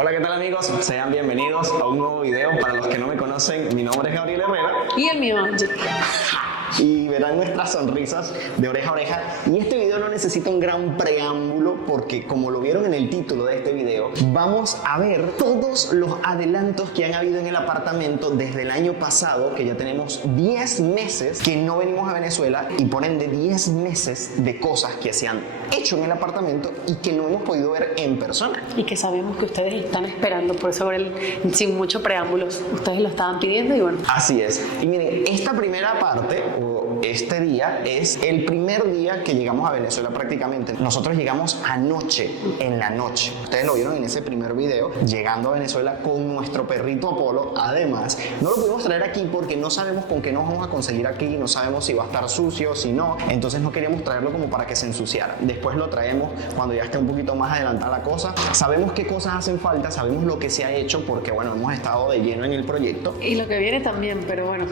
Hola, ¿qué tal amigos? Sean bienvenidos a un nuevo video. Para los que no me conocen, mi nombre es Gabriel Herrera. Y el mío, Angie. Y verán nuestras sonrisas de oreja a oreja. Y este video no necesita un gran preámbulo porque, como lo vieron en el título de este video, vamos a ver todos los adelantos que han habido en el apartamento desde el año pasado, que ya tenemos 10 meses que no venimos a Venezuela, y por ende 10 meses de cosas que se han hecho en el apartamento y que no hemos podido ver en persona. Y que sabemos que ustedes están esperando, por eso sin mucho preámbulos, ustedes lo estaban pidiendo y bueno. Así es. Y miren, esta primera parte, o este día, es el primer día que llegamos a Venezuela prácticamente. Nosotros llegamos anoche, en la noche. Ustedes lo vieron en ese primer video, llegando a Venezuela con nuestro perrito Apolo. Además, no lo pudimos traer aquí porque no sabemos con qué nos vamos a conseguir aquí, no sabemos si va a estar sucio, si no. Entonces no queríamos traerlo como para que se ensuciara. Después lo traemos cuando ya esté un poquito más adelantada la cosa. Sabemos qué cosas hacen falta, sabemos lo que se ha hecho porque, bueno, hemos estado de lleno en el proyecto. Y lo que viene también, pero bueno.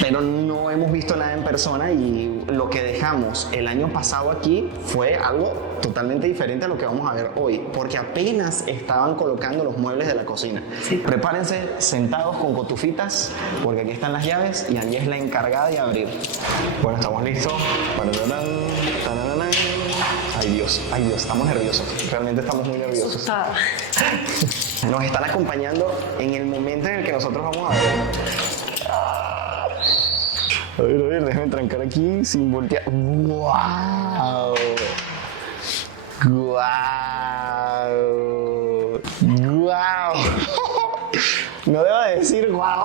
Pero no hemos visto nada en persona y lo que dejamos el año pasado aquí fue algo totalmente diferente a lo que vamos a ver hoy, porque apenas estaban colocando los muebles de la cocina. Sí. Prepárense sentados con cotufitas, porque aquí están las llaves y Angie es la encargada de abrir. Bueno, estamos listos. Ay Dios, estamos nerviosos. Realmente estamos muy nerviosos. Asustada. Nos están acompañando en el momento en el que nosotros vamos a ver, déjame trancar aquí sin voltear. ¡Wow! ¡Wow! ¡Wow! No debo decir wow.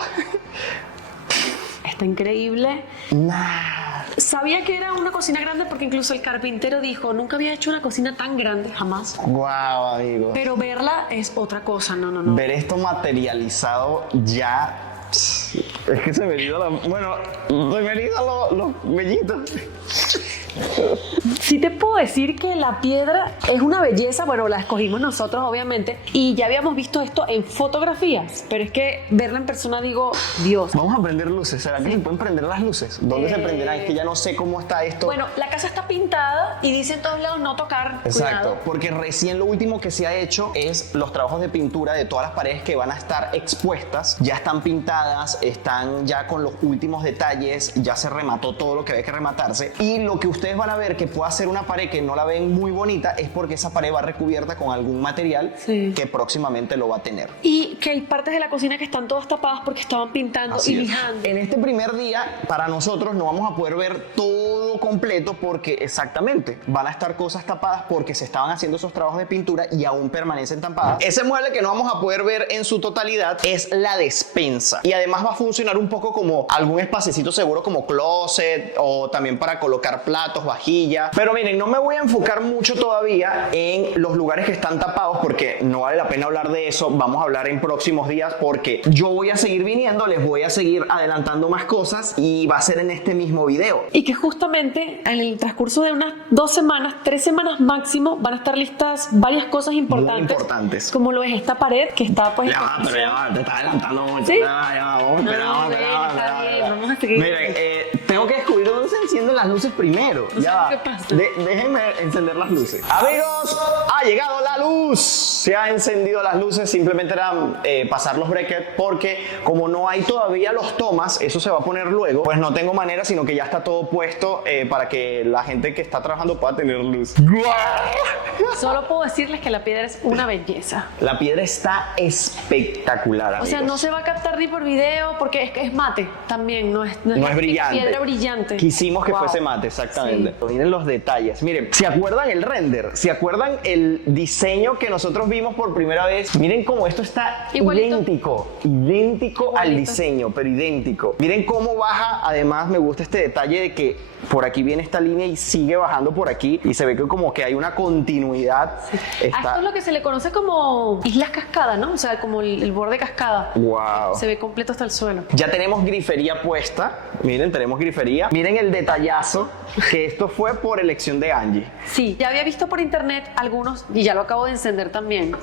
Está increíble. Nah. Sabía que era una cocina grande porque incluso el carpintero dijo, nunca había hecho una cocina tan grande, jamás. ¡Wow, amigo! Pero verla es otra cosa, no. Ver esto materializado ya... Es que se me han ido Bueno, se me han ido los vellitos. Sí te puedo decir que la piedra es una belleza, bueno, la escogimos nosotros obviamente y ya habíamos visto esto en fotografías, pero es que verla en persona digo, Dios. Vamos a prender luces, ¿será que se pueden prender las luces? ¿Dónde se prenderán? Es que ya no sé cómo está esto. Bueno, la casa está pintada y dice en todos lados no tocar. Exacto, Cuidado. porque recién lo último que se ha hecho es los trabajos de pintura de todas las paredes que van a estar expuestas, ya están pintadas, están ya con los últimos detalles, ya se remató todo lo que había que rematarse y lo que ustedes van a ver que puede ser una pared que no la ven muy bonita es porque esa pared va recubierta con algún material que próximamente lo va a tener. Y que hay partes de la cocina que están todas tapadas porque estaban pintando Así y es. lijando. En este primer día, para nosotros no vamos a poder ver todo completo porque exactamente van a estar cosas tapadas porque se estaban haciendo esos trabajos de pintura y aún permanecen tapadas. Ese mueble que no vamos a poder ver en su totalidad es la despensa y además va a funcionar un poco como algún espacecito seguro como closet o también para colocar platos, vajilla. Pero miren, no me voy a enfocar mucho todavía en los lugares que están tapados porque no vale la pena hablar de eso. Vamos a hablar en próximos días porque yo voy a seguir viniendo, les voy a seguir adelantando más cosas y va a ser en este mismo video. Y que justamente en el transcurso de unas 2 semanas, 3 semanas máximo, van a estar listas varias cosas importantes. Muy importantes. Como lo es esta pared que está pues... Ya va, te está adelantando mucho. ¿Sí? Ya va, Está bien, vamos a seguir. Miren, tengo que descubrir dónde se encienden las luces primero. Ya va. ¿Qué pasa? Déjenme encender las luces. Amigos, ha llegado la luz. Se han encendido las luces. Simplemente era pasar los breakers porque como no hay todavía los tomas, eso se va a poner luego. Pues no tengo manera, sino que ya está todo puesto para que la gente que está trabajando pueda tener luz. Solo puedo decirles que la piedra es una belleza. La piedra está espectacular. O sea, amigos. no se va a captar ni por video porque es mate también, no es brillante. Piedra brillante. Quisimos que Wow. fuese mate, exactamente. Sí. Miren los detalles. Miren, ¿se acuerdan el render? ¿Se acuerdan el diseño que nosotros vimos por primera vez? Miren cómo esto está Igualito. idéntico al diseño, pero idéntico. Miren cómo baja. Además, me gusta este detalle de que por aquí viene esta línea y sigue bajando por aquí y se ve que como que hay una continuidad. Sí. A esto es lo que se le conoce como islas cascada, ¿no? O sea, como el borde cascada. Wow. Se ve completo hasta el suelo. Ya tenemos grifería puesta. Miren, tenemos grifería. Miren el detallazo detallazo que esto fue por elección de Angie. Sí, ya había visto por internet algunos y ya lo acabo de encender también.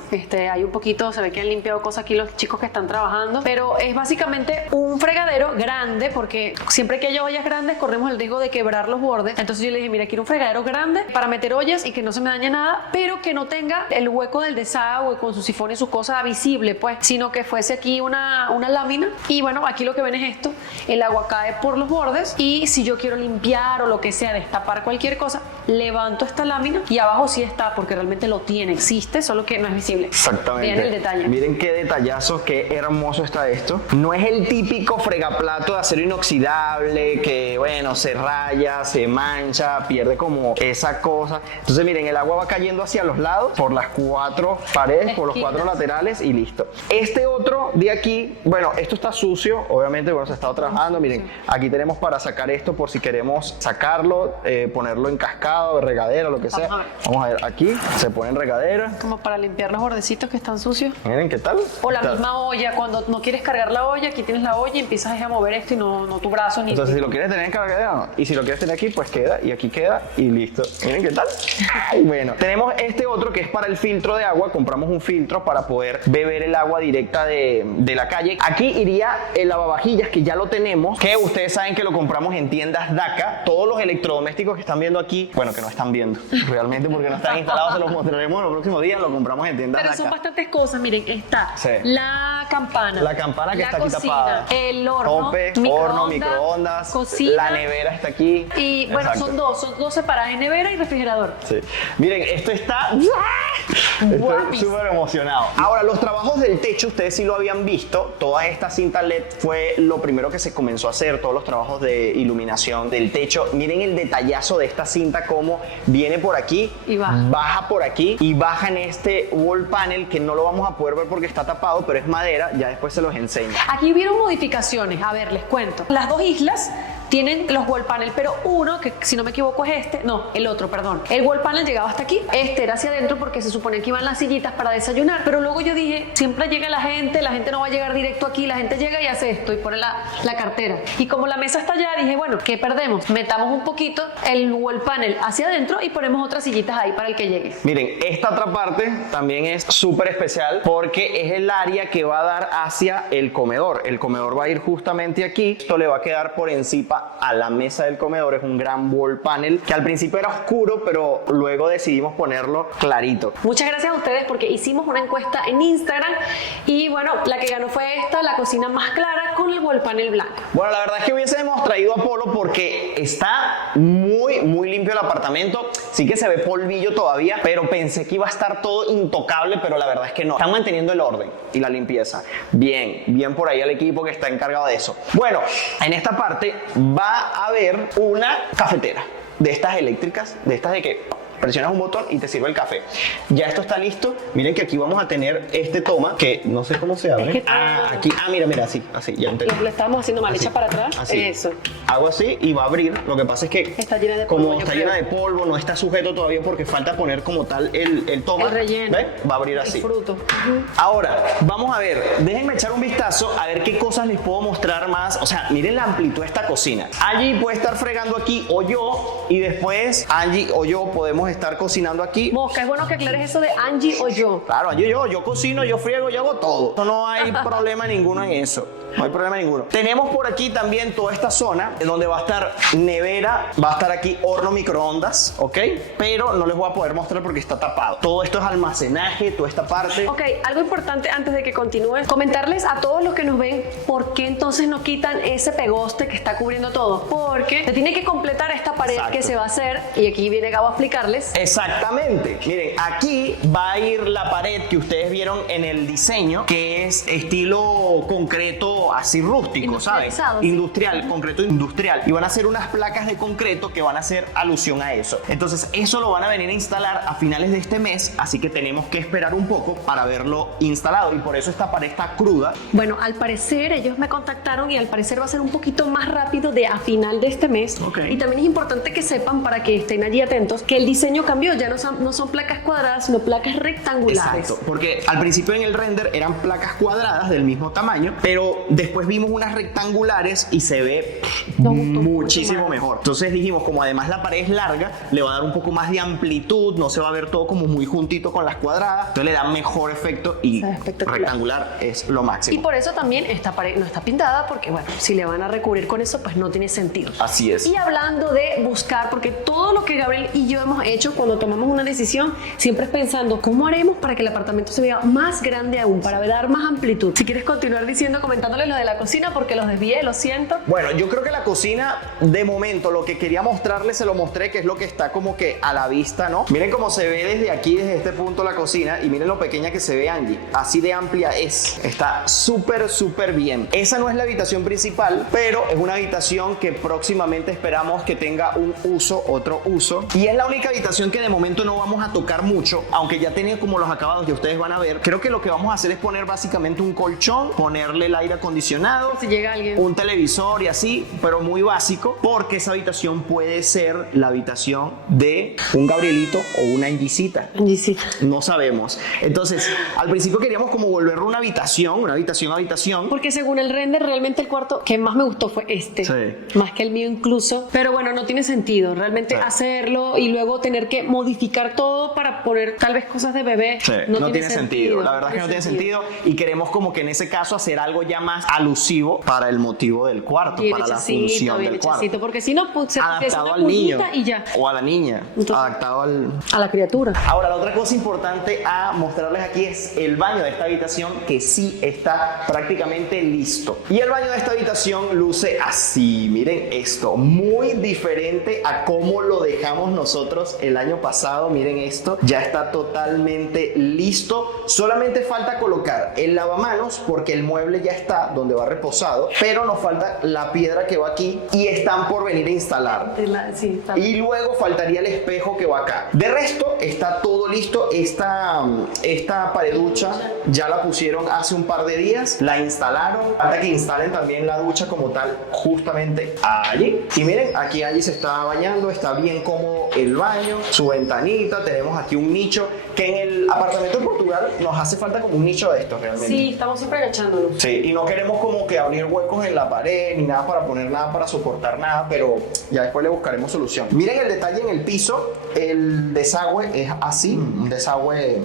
Hay un poquito, se ve que han limpiado cosas aquí los chicos que están trabajando, pero es básicamente un fregadero grande porque siempre que haya ollas grandes corremos el riesgo de quebrar los bordes. Entonces yo le dije, mira, quiero un fregadero grande para meter ollas y que no se me dañe nada, pero que no tenga el hueco del desagüe con su sifón y sus cosas visible, pues, sino que fuese aquí una lámina. Y bueno, aquí lo que ven es esto, el agua cae por los bordes y si yo quiero limpiar o lo que sea, destapar cualquier cosa, levanto esta lámina y abajo sí está, porque realmente lo tiene, existe, solo que no es visible. Exactamente. Vean el detalle. Miren qué detallazo, qué hermoso está esto. No es el típico fregaplato de acero inoxidable que, bueno, se raya, se mancha, pierde como esa cosa. Entonces, miren, el agua va cayendo hacia los lados, por las 4 paredes, por los 4 laterales y listo. Este otro de aquí, bueno, esto está sucio, obviamente, bueno, se ha estado trabajando. Miren, aquí tenemos para sacar esto por si queremos sacarlo, ponerlo en cascado, regadera, lo que sea. Vamos a ver, aquí se pone en regadera. Como para limpiar los bordecitos que están sucios. Miren, ¿qué tal? O la ¿Qué tal? misma olla, cuando no quieres cargar la olla, aquí tienes la olla y empiezas a mover esto y no tu brazo ni... Entonces, si lo quieres tener en cargadera, no. Y si lo quieres tener aquí, pues queda, y aquí queda, y listo. Miren, ¿qué tal? Ay, bueno. Tenemos este otro que es para el filtro de agua. Compramos un filtro para poder beber el agua directa de la calle. Aquí iría el lavavajillas, que ya lo tenemos, que ustedes saben que lo compramos en tiendas DACA. Todos los electrodomésticos que están viendo aquí, bueno, que no están viendo realmente porque no están instalados, se los mostraremos en los próximos días. Lo compramos en tiendas Pero DACA. son bastantes cosas, miren, está Sí. la campana. La campana que la está aquí cocina, tapada. el horno, Tope, horno, microondas, cocina. la nevera está aquí. Y bueno, Exacto. son dos separadas, nevera y refrigerador. Sí. Miren, esto está... Estoy Guapis. súper emocionado. Ahora, los trabajos del techo, ustedes sí lo habían visto. Toda esta cinta LED fue lo primero que se comenzó a hacer, todos los trabajos de iluminación del techo. Miren el detallazo de esta cinta, cómo viene por aquí, Y baja por aquí y baja en este wall panel que no lo vamos a poder ver porque está tapado, pero es madera. Ya después se los enseño. Aquí hubieron modificaciones, a ver, les cuento. Las dos islas tienen los wall panel, pero uno, que si no me equivoco es este, no, el otro, perdón. El wall panel llegaba hasta aquí, este era hacia adentro porque se supone que iban las sillitas para desayunar, pero luego yo dije, siempre llega la gente no va a llegar directo aquí, la gente llega y hace esto y pone la cartera. Y como la mesa está allá, dije, bueno, ¿qué perdemos? Metamos un poquito el wall panel hacia adentro y ponemos otras sillitas ahí para el que llegue. Miren, esta otra parte también es súper especial porque es el área que va a dar hacia el comedor. El comedor va a ir justamente aquí. Esto le va a quedar por encima a la mesa del comedor. Es un gran wall panel que al principio era oscuro, pero luego decidimos ponerlo clarito. Muchas gracias a ustedes porque hicimos una encuesta en Instagram y bueno, la que ganó fue esta, la cocina más clara con el wall panel blanco. Bueno, la verdad es que hubiésemos traído a Polo porque está muy limpio el apartamento. Sí que se ve polvillo todavía, pero pensé que iba a estar todo intocable, pero la verdad es que no. Están manteniendo el orden y la limpieza. Bien por ahí al equipo que está encargado de eso. Bueno, en esta parte va a haber una cafetera de estas eléctricas, de estas de que presionas un botón y te sirve el café. Ya esto está listo. Miren que aquí vamos a tener este toma que no sé cómo se abre. Es que Aquí. Mira, así, ya entendí. Le estábamos haciendo mal, Así. echa para atrás. Así. Eso. Hago así y va a abrir. Lo que pasa es que Está llena de polvo, como yo está creo. llena de polvo, no está sujeto todavía porque falta poner como tal el toma. El relleno. ¿Ven? Va a abrir El así. fruto. Ahora, vamos a ver, déjenme echar un vistazo a ver qué cosas les puedo mostrar más. O sea, miren la amplitud de esta cocina. Angie puede estar fregando aquí o yo, y después Angie o yo podemos estar cocinando aquí. Mosca, es bueno que aclares eso de Angie o yo. Claro, yo cocino, yo friego, yo hago todo. No hay problema ninguno en eso. No hay problema ninguno. Tenemos por aquí también toda esta zona donde va a estar nevera, va a estar aquí horno microondas, ¿ok? Pero no les voy a poder mostrar porque está tapado. Todo esto es almacenaje, toda esta parte. Ok, algo importante antes de que continúes, comentarles a todos los que nos ven por qué entonces no quitan ese pegoste que está cubriendo todo. Porque se tiene que completar esta pared Exacto. que se va a hacer, y aquí viene Gabo a explicarles. Exactamente. Miren, aquí va a ir la pared que ustedes vieron en el diseño, que es estilo concreto así rústico, ¿sabes? Industrializado, sí. Industrial, concreto industrial. Y van a hacer unas placas de concreto que van a hacer alusión a eso. Entonces, eso lo van a venir a instalar a finales de este mes, así que tenemos que esperar un poco para verlo instalado, y por eso esta pared está cruda. Bueno, al parecer ellos me contactaron y al parecer va a ser un poquito más rápido de a final de este mes. Ok. Y también es importante que sepan, para que estén allí atentos, que el diseño diseño cambió, ya no son placas cuadradas, sino placas rectangulares. Exacto, porque al principio en el render eran placas cuadradas del mismo tamaño, pero después vimos unas rectangulares y se ve muchísimo mejor. Entonces dijimos, como además la pared es larga, le va a dar un poco más de amplitud, no se va a ver todo como muy juntito con las cuadradas, entonces le da mejor efecto y rectangular es lo máximo. Y por eso también esta pared no está pintada, porque bueno, si le van a recubrir con eso, pues no tiene sentido. Así es. Y hablando de buscar, porque todo lo que Gabriel y yo hemos hecho cuando tomamos una decisión, siempre es pensando, ¿cómo haremos para que el apartamento se vea más grande aún, para dar más amplitud? Si quieres continuar diciendo, comentándoles lo de la cocina, porque los desvié, lo siento. Bueno, yo creo que la cocina, de momento, lo que quería mostrarles, se lo mostré, que es lo que está como que a la vista, ¿no? Miren cómo se ve desde aquí, desde este punto la cocina, y miren lo pequeña que se ve Angie. Así de amplia es. Está súper bien. Esa no es la habitación principal, pero es una habitación que próximamente esperamos que tenga un uso, otro uso. Y es la única habitación que de momento no vamos a tocar mucho, aunque ya tiene como los acabados que ustedes van a ver. Creo que lo que vamos a hacer es poner básicamente un colchón, ponerle el aire acondicionado, si llega alguien, un televisor y así, pero muy básico, porque esa habitación puede ser la habitación de un Gabrielito o una Angisita. No sabemos. Entonces, al principio queríamos como volverlo una habitación. Porque según el render, realmente el cuarto que más me gustó fue este. Sí. Más que el mío incluso. Pero bueno, no tiene sentido realmente hacerlo y luego tener que modificar todo para poner tal vez cosas de bebé. Sí. No tiene sentido. La verdad es que no tiene sentido. Y queremos como que en ese caso hacer algo ya más alusivo para el motivo del cuarto, para la función del cuarto. Porque si no, pues se adaptado al niño y ya. O a la niña. Entonces, adaptado a la criatura. Ahora, la otra cosa importante a mostrarles aquí es el baño de esta habitación, que sí está prácticamente listo. Y el baño de esta habitación luce así. Miren esto, muy diferente a cómo lo dejamos nosotros el año pasado. Miren esto, ya está totalmente listo. Solamente falta colocar el lavamanos, porque el mueble ya está donde va reposado, pero nos falta la piedra que va aquí y están por venir a instalar. Y luego faltaría el espejo que va acá. De resto está todo listo. Esta pareducha ya la pusieron hace un par de días, la instalaron. Falta que instalen también la ducha como tal, justamente allí. Y miren, aquí Angie se está bañando, está bien cómodo el baño, su ventanita, tenemos aquí un nicho, que en el apartamento de Portugal nos hace falta como un nicho de estos realmente. Sí, estamos siempre agachándonos. Sí, y no queremos como que abrir huecos en la pared, ni nada para poner nada para soportar nada, pero ya después le buscaremos solución. Miren el detalle en el piso, el desagüe es así, un desagüe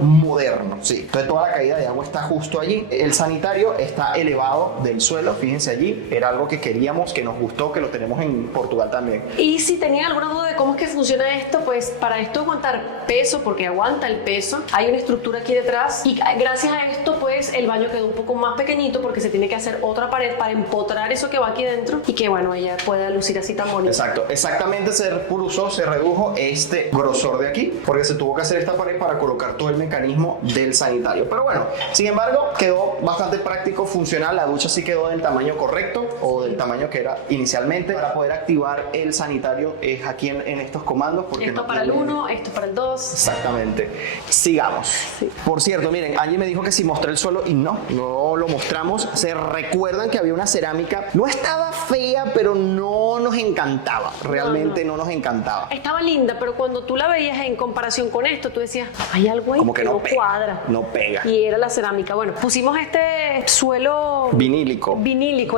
moderno, sí. Entonces toda la caída de agua está justo allí. El sanitario está elevado del suelo, fíjense allí, era algo que queríamos, que nos gustó, que lo tenemos en Portugal también. Y si tenían alguna duda de cómo es que funciona esto, pues para esto aguantar peso, porque aguanta el peso, hay una estructura aquí detrás y gracias a esto pues el baño quedó un poco más pequeñito, porque se tiene que hacer otra pared para empotrar eso que va aquí dentro y que bueno, ella pueda lucir así tan bonito. Exacto, exactamente, se redujo este grosor de aquí, porque se tuvo que hacer esta pared para colocar todo el mecanismo del sanitario. Pero bueno, sin embargo, quedó bastante práctico, funcional. La ducha sí quedó del tamaño correcto o del tamaño que era inicialmente. Para poder activar el sanitario es aquí en estos comandos. Porque esto para el 1, esto para el 2. Exactamente. Sigamos. Sí. Por cierto, miren, Angie me dijo que si mostré el suelo y no lo mostramos. Se recuerdan que había una cerámica, no estaba fea, pero no nos encantaba. Realmente no nos encantaba. Estaba linda, pero cuando tú la veías en comparación con esto, tú decías, hay algo ahí como que no cuadra. No pega. Y era la cerámica. Bueno, pusimos este suelo vinílico,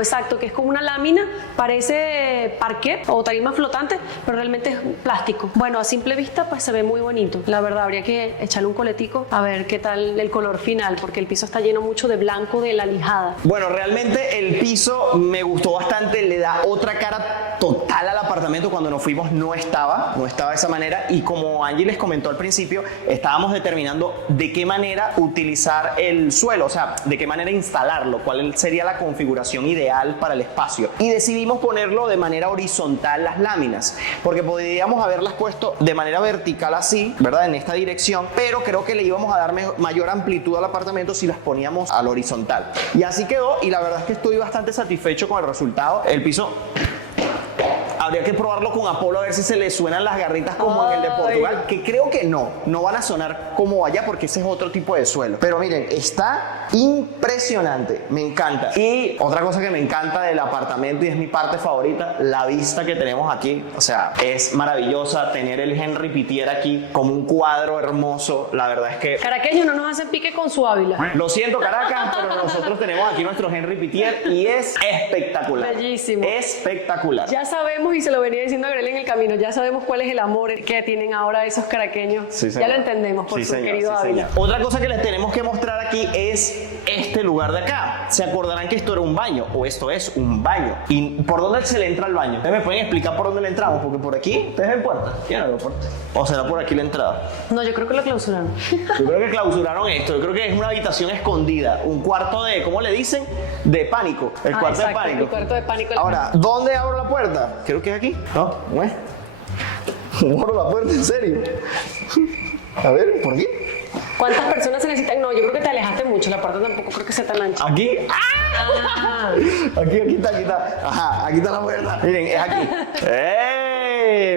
exacto, que es como una lámina, parece parquet o tarima flotante, pero realmente es plástico. Bueno, a simple vista pues se ve muy bonito. La verdad, habría que echarle un coletico a ver qué tal el color final, porque el piso está lleno mucho de blanco de la lijada. Bueno, realmente el piso me gustó bastante, le da otra cara total al apartamento. Cuando nos fuimos no estaba de esa manera, y como Angie les comentó al principio, estábamos determinando de qué manera utilizar el suelo, o sea, de qué manera instalarlo, cuál sería la configuración ideal para el espacio, y decidimos ponerlo de manera horizontal las láminas, porque podríamos haberlas puesto de manera vertical así, ¿verdad? En esta dirección, pero creo que le íbamos a dar mayor amplitud al apartamento si las poníamos al horizontal, y así quedó, y la verdad es que estoy bastante satisfecho con el resultado. El piso Habría que probarlo con Apolo a ver si se le suenan las garritas como en el de Portugal, que creo que no van a sonar como allá porque ese es otro tipo de suelo. Pero miren, está impresionante, me encanta. Y otra cosa que me encanta del apartamento y es mi parte favorita, la vista que tenemos aquí. O sea, es maravillosa tener el Henry Pittier aquí como un cuadro hermoso. La verdad es que... Caraqueño, no nos hacen pique con su Ávila. Lo siento, Caracas, pero nosotros tenemos aquí nuestro Henry Pittier y es espectacular. Bellísimo. Espectacular. Ya sabemos, y se lo venía diciendo a Gabriel en el camino, ya sabemos cuál es el amor que tienen ahora esos caraqueños. Sí, ya lo entendemos por sí, su señor, querido sí, Ávila. señor. Otra cosa que les tenemos que mostrar aquí es este lugar de acá. Se acordarán que esto era un baño, o esto es un baño. ¿Y por dónde se le entra al baño? ¿Ustedes me pueden explicar por dónde le entramos? Porque por aquí, ¿ustedes ven puerta? ¿Quién abre la puerta? ¿O será por aquí la entrada? No, yo creo que lo clausuraron. Yo creo que clausuraron esto. Yo creo que es una habitación escondida. Un cuarto de, ¿cómo le dicen? De pánico. El cuarto exacto, de pánico. el cuarto de pánico. Ahora, ¿dónde abro la puerta? Creo que es aquí. No, no es. ¿No abro la puerta? ¿En serio? A ver, ¿por aquí? ¿Cuántas personas se necesitan? No, yo creo que te alejaste mucho. La puerta tampoco creo que sea tan ancha. ¿Aquí? Ah. Aquí está. Ajá, aquí está la puerta. Miren, es aquí.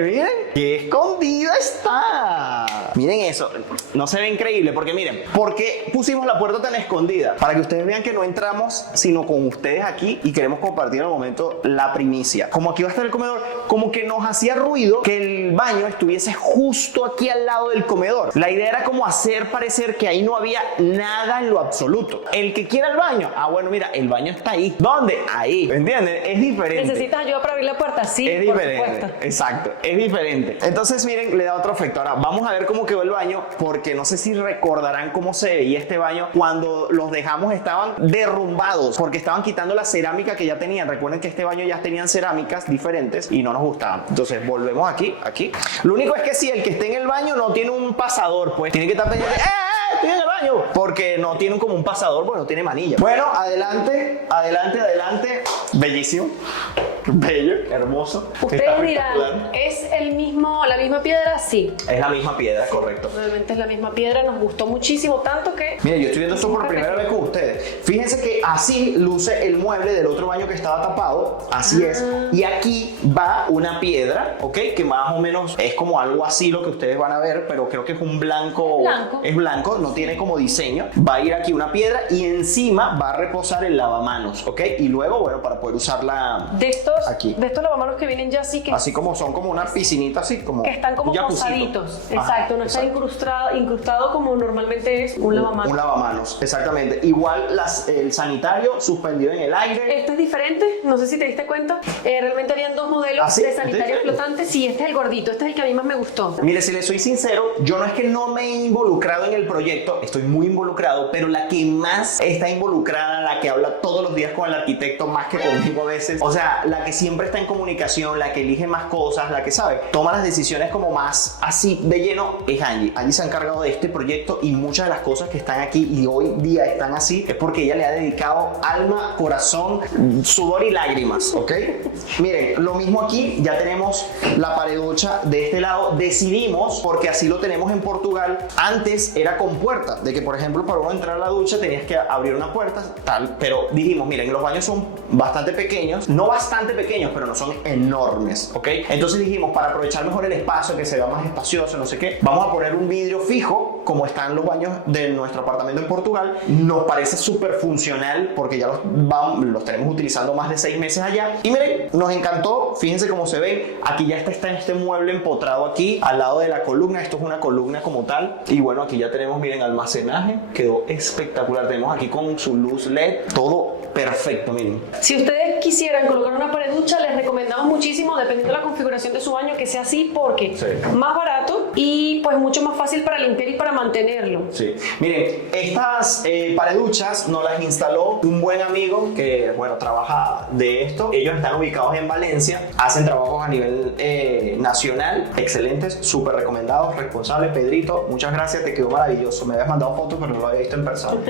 Miren, qué escondida está. Miren eso, no se ve increíble porque miren, ¿por qué pusimos la puerta tan escondida? Para que ustedes vean que no entramos sino con ustedes aquí y queremos compartir en el momento la primicia. Como aquí va a estar el comedor, como que nos hacía ruido que el baño estuviese justo aquí al lado del comedor. La idea era como hacer parecer que ahí no había nada en lo absoluto. El que quiera el baño, bueno, mira, el baño está ahí. ¿Dónde? Ahí. ¿Me entienden? Es diferente. ¿Necesitas ayuda para abrir la puerta? Sí, es por diferente, supuesto. exacto, es diferente. Entonces miren, le da otro efecto. Ahora vamos a ver cómo quedó el baño, porque no sé si recordarán cómo se veía este baño cuando los dejamos. Estaban derrumbados porque estaban quitando la cerámica que ya tenían. Recuerden que este baño ya tenían cerámicas diferentes y no nos gustaban. Entonces volvemos aquí. Lo único es que si el que esté en el baño no tiene un pasador, pues tiene que estar pendiente. Estoy en el baño, porque no tienen como un pasador, bueno, tiene manilla. Bueno, adelante. Bellísimo. Bello, hermoso. Ustedes dirán, ¿es la misma piedra? Sí. Es la misma piedra, correcto. Realmente es la misma piedra, nos gustó muchísimo, tanto que... Mire, yo estoy viendo esto por primera vez con ustedes. Fíjense que así luce el mueble del otro baño que estaba tapado, así es. Y aquí va una piedra, ¿ok? Que más o menos es como algo así lo que ustedes van a ver, pero creo que es un blanco. Es blanco, no tiene como diseño. Va a ir aquí una piedra y encima va a reposar el lavamanos, ¿ok? Y luego, bueno, para poder usarla aquí. De estos lavamanos que vienen ya así que... Así como son como una piscinita, así como... Que están como posaditos. Exacto, no está incrustado como normalmente es un lavamanos. Un lavamanos, exactamente. Igual el sanitario suspendido en el aire. Este es diferente, no sé si te diste cuenta. Realmente habían dos modelos de sanitarios flotantes. Sí, este es el gordito, este es el que a mí más me gustó. Mire, si les soy sincero, yo no es que no me he involucrado en el proyecto, estoy muy involucrado, pero la que más está involucrada, la que habla todos los días con el arquitecto más que conmigo a veces, o sea, la que siempre está en comunicación, la que elige más cosas, la que sabe, toma las decisiones como más así de lleno, es Angie. Angie se ha encargado de este proyecto y muchas de las cosas que están aquí y hoy día están así es porque ella le ha dedicado alma, corazón, sudor y lágrimas, ¿ok? Miren, lo mismo aquí, ya tenemos la pareducha de este lado. Decidimos, porque así lo tenemos en Portugal, antes era con puerta, de que por ejemplo para uno entrar a la ducha tenías que abrir una puerta, tal, pero dijimos, miren, los baños son bastante pequeños, no bastante pequeños, pero no son enormes, ¿ok? Entonces dijimos, para aprovechar mejor el espacio, que se vea más espacioso, no sé qué, vamos a poner un vidrio fijo, como están los baños de nuestro apartamento en Portugal. Nos parece súper funcional, porque ya los tenemos utilizando más de 6 meses allá, y miren, nos encantó. Fíjense cómo se ven, aquí ya está en este mueble empotrado aquí, al lado de la columna. Esto es una columna como tal, y bueno, aquí ya tenemos, miren, almacenaje, quedó espectacular. Tenemos aquí con su luz LED, todo perfecto, miren. Si ustedes quisieran colocar una pareducha, les recomendamos muchísimo, dependiendo de la configuración de su baño, que sea así, porque más barato y pues mucho más fácil para limpiar y para mantenerlo. Sí, miren, estas pareduchas nos las instaló un buen amigo que, bueno, trabaja de esto. Ellos están ubicados en Valencia, hacen trabajos a nivel nacional, excelentes, súper recomendados, responsables. Pedrito, muchas gracias, te quedó maravilloso. Me habías mandado fotos, pero no lo había visto en persona.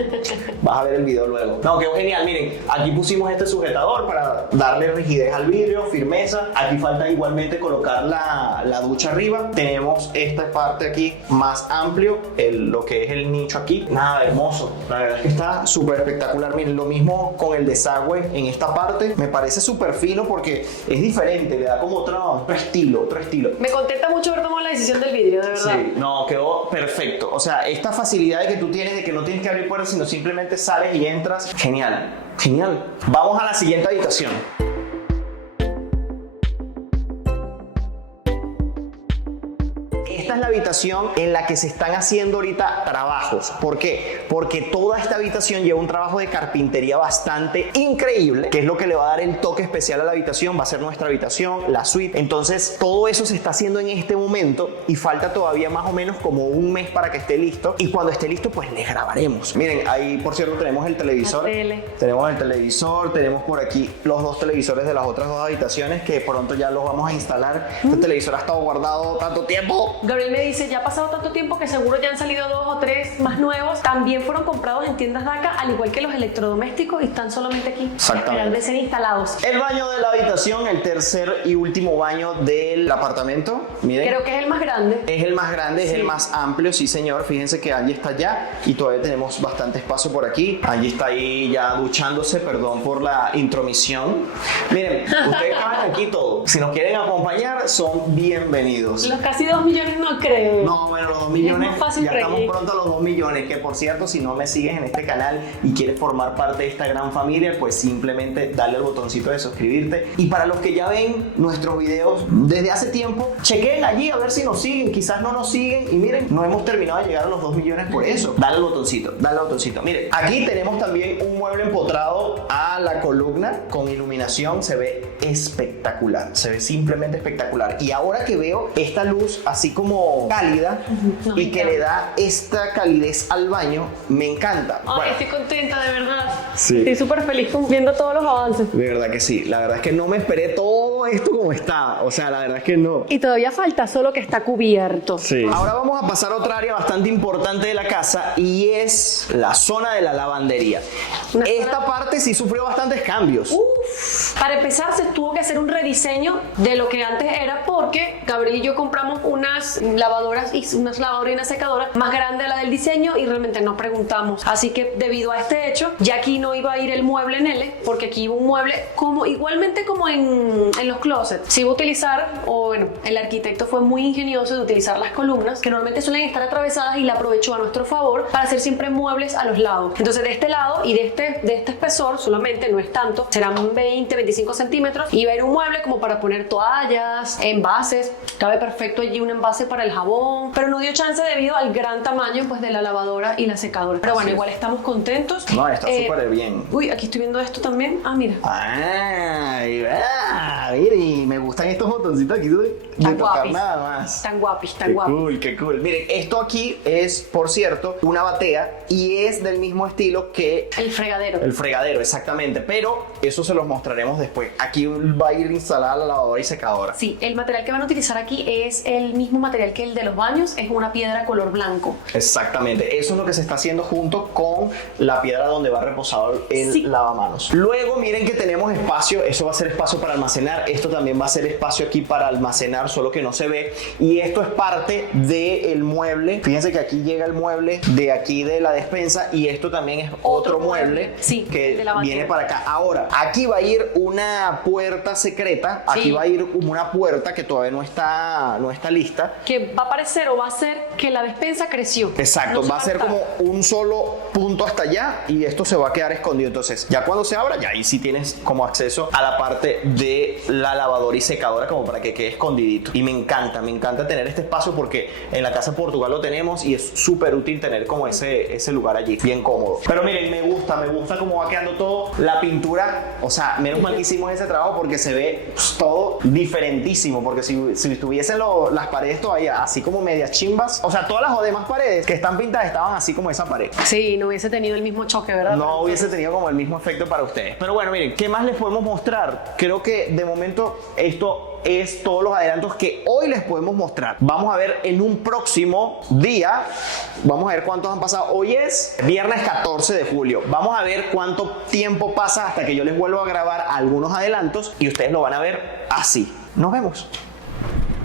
Vas a ver el video luego. No, quedó genial. Miren, aquí pusimos este sujetador para darle rigidez al vidrio, firmeza. Aquí falta igualmente colocar la ducha arriba. Tenemos esta parte aquí más amplio, lo que es el nicho aquí. Nada, hermoso. La verdad es que está súper espectacular. Miren, lo mismo con el desagüe en esta parte. Me parece súper fino porque es diferente, le da como otro estilo, Me contenta mucho haber tomado la decisión del vidrio, de verdad. Sí, no, quedó perfecto. O sea, esta facilidad de que tú tienes de que no tienes que abrir puertas, sino simplemente sales y entras. Genial, genial. Vamos a la siguiente habitación. Esta es la habitación en la que se están haciendo ahorita trabajos. ¿Por qué? Porque toda esta habitación lleva un trabajo de carpintería bastante increíble, que es lo que le va a dar el toque especial a la habitación. Va a ser nuestra habitación, la suite. Entonces, todo eso se está haciendo en este momento y falta todavía más o menos como un mes para que esté listo. Y cuando esté listo, pues les grabaremos. Miren, ahí, por cierto, tenemos el televisor. Tenemos el televisor, tenemos por aquí los dos televisores de las otras dos habitaciones que pronto ya los vamos a instalar. Este televisor ha estado guardado tanto tiempo. Gabriel me dice, ya ha pasado tanto tiempo que seguro ya han salido 2 o 3 más nuevos. También fueron comprados en tiendas DACA, al igual que los electrodomésticos, y están solamente aquí esperando de ser instalados. El baño de la habitación, el tercer y último baño del apartamento. Miren. Creo que es el más grande. Es el más grande, sí. Es el más amplio, sí señor. Fíjense que Angie está allá y todavía tenemos bastante espacio por aquí. Angie está ahí ya duchándose, perdón por la intromisión. Miren, ustedes caben aquí todo. Si nos quieren acompañar, son bienvenidos. Los casi 2 millones no creo. No, bueno, los 2 millones, ya reír. estamos pronto a los 2 millones, que por cierto, si no me sigues en este canal y quieres formar parte de esta gran familia, pues simplemente dale al botoncito de suscribirte. Y para los que ya ven nuestros videos desde hace tiempo, chequen allí a ver si nos siguen, quizás no nos siguen, y miren, no hemos terminado de llegar a los 2 millones por eso. Dale al botoncito, dale al botoncito. Miren, aquí tenemos también un mueble empotrado a la columna con iluminación, se ve espectacular, se ve simplemente espectacular. Y ahora que veo esta luz así como cálida y que le da esta calidez al baño, me encanta. Ay, Bueno, estoy contenta, de verdad. Sí. Estoy súper feliz viendo todos los avances. de verdad que sí, la verdad es que no me esperé todo esto como está, o sea, la verdad es que no. Y todavía falta solo que está cubierto. Sí. Ahora vamos a pasar a otra área bastante importante de la casa y es la zona de la lavandería. Esta parte sí sufrió bastantes cambios. Para empezar, se tuvo que hacer un rediseño de lo que antes era, porque Gabriel y yo compramos unas lavadoras y una secadora más grande a la del diseño y realmente no preguntamos. Así que debido a este hecho, ya aquí no iba a ir el mueble en L, porque aquí iba un mueble igualmente como en los closets. Se iba a utilizar, o bueno, el arquitecto fue muy ingenioso de utilizar las columnas, que normalmente suelen estar atravesadas, y la aprovechó a nuestro favor para hacer siempre muebles a los lados. Entonces, de este lado y de este espesor, solamente no es tanto, serán 20-25 centímetros, iba a ir un mueble como para poner toallas, envases. Cabe perfecto allí un envase para el jabón, pero no dio chance debido al gran tamaño, pues, de la lavadora y la secadora. Pero bueno, igual estamos contentos. No, está súper bien. Uy, aquí estoy viendo esto también. Ah, mira. Mire, y me gustan estos botoncitos aquí de Tan tocar guapis. nada más. Tan guapis, tan Qué guapis. cool, qué cool. Miren, esto aquí es, por cierto, una batea y es del mismo estilo que El fregadero. el fregadero, exactamente. Pero eso se los mostraremos después. Aquí va a ir instalada la lavadora y secadora. Sí, el material que van a utilizar aquí es el mismo material que el de los baños, es una piedra color blanco. Exactamente, eso es lo que se está haciendo junto con la piedra donde va reposado el lavamanos. Luego miren que tenemos espacio, eso va a ser espacio para almacenar, esto también va a ser espacio aquí para almacenar, solo que no se ve, y esto es parte del mueble. Fíjense que aquí llega el mueble de aquí de la despensa y esto también es otro mueble sí, que viene para acá. Ahora, aquí va a ir una puerta secreta, aquí va a ir una puerta que todavía no está lista. Que va a parecer o va a ser que la despensa creció. Exacto, va a ser como un solo punto hasta allá y esto se va a quedar escondido. Entonces, ya cuando se abra, ya ahí sí tienes como acceso a la parte de la lavadora y secadora como para que quede escondidito. Y me encanta tener este espacio porque en la casa de Portugal lo tenemos y es súper útil tener como ese lugar allí, bien cómodo. Pero miren, me gusta cómo va quedando todo. La pintura, o sea, menos mal que hicimos ese trabajo porque se ve todo diferentísimo, porque si tuviesen las paredes todavía así como medias chimbas, o sea, todas las demás paredes que están pintadas estaban así como esa pared. Sí, no hubiese tenido el mismo choque, ¿verdad? No hubiese tenido como el mismo efecto para ustedes. Pero bueno, miren, ¿qué más les podemos mostrar? Creo que de momento esto es todos los adelantos que hoy les podemos mostrar. Vamos a ver en un próximo día, vamos a ver cuántos han pasado. Hoy es viernes 14 de julio. Vamos a ver cuánto tiempo pasa hasta que yo les vuelvo a grabar algunos adelantos y ustedes lo van a ver así. Nos vemos.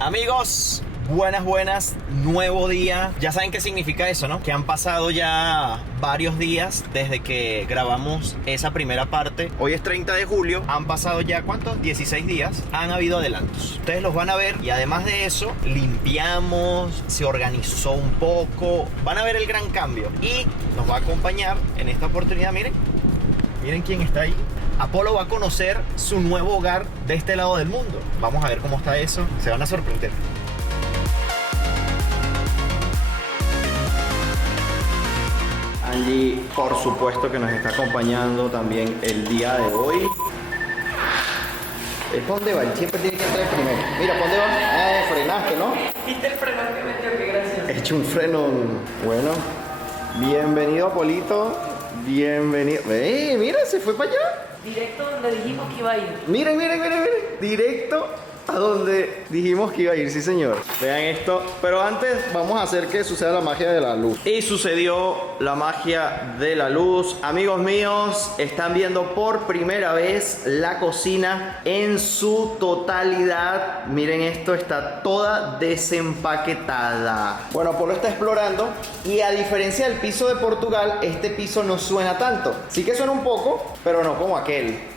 Amigos, Buenas, nuevo día. Ya saben qué significa eso, ¿no? Que han pasado ya varios días desde que grabamos esa primera parte. Hoy es 30 de julio, han pasado ya, ¿cuántos? 16 días. Han habido adelantos. Ustedes los van a ver y además de eso, limpiamos, se organizó un poco. Van a ver el gran cambio y nos va a acompañar en esta oportunidad, miren quién está ahí. Apolo va a conocer su nuevo hogar de este lado del mundo. Vamos a ver cómo está eso. Se van a sorprender. Angie, por supuesto que nos está acompañando también el día de hoy. ¿Para dónde va? Él siempre tiene que entrar primero. Mira, ¿para dónde va? Frenaste, ¿no? ¿Viste el freno que metió? Qué gracioso. He hecho un freno. Bueno, bienvenido, Apolito. Bienvenido. Mira, se fue para allá. Directo donde dijimos que iba a ir. Miren. Directo a donde dijimos que iba a ir, sí señor. Vean esto. Pero antes vamos a hacer que suceda la magia de la luz. Y sucedió la magia de la luz. Amigos míos, están viendo por primera vez la cocina en su totalidad. Miren esto, está toda desempaquetada. Bueno, Apolo está explorando y a diferencia del piso de Portugal, este piso no suena tanto. Sí que suena un poco, pero no como aquel.